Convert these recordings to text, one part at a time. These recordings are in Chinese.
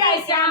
在家。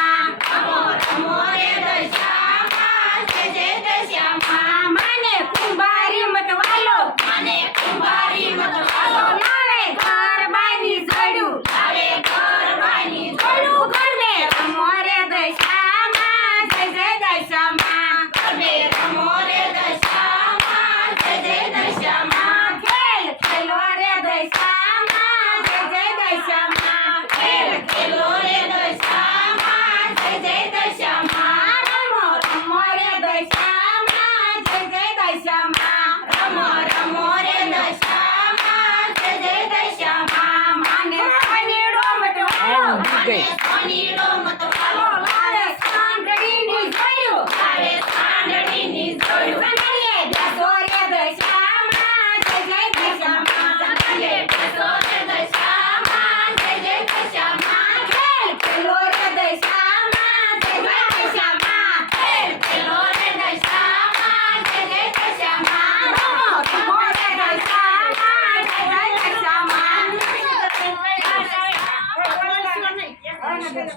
Okay.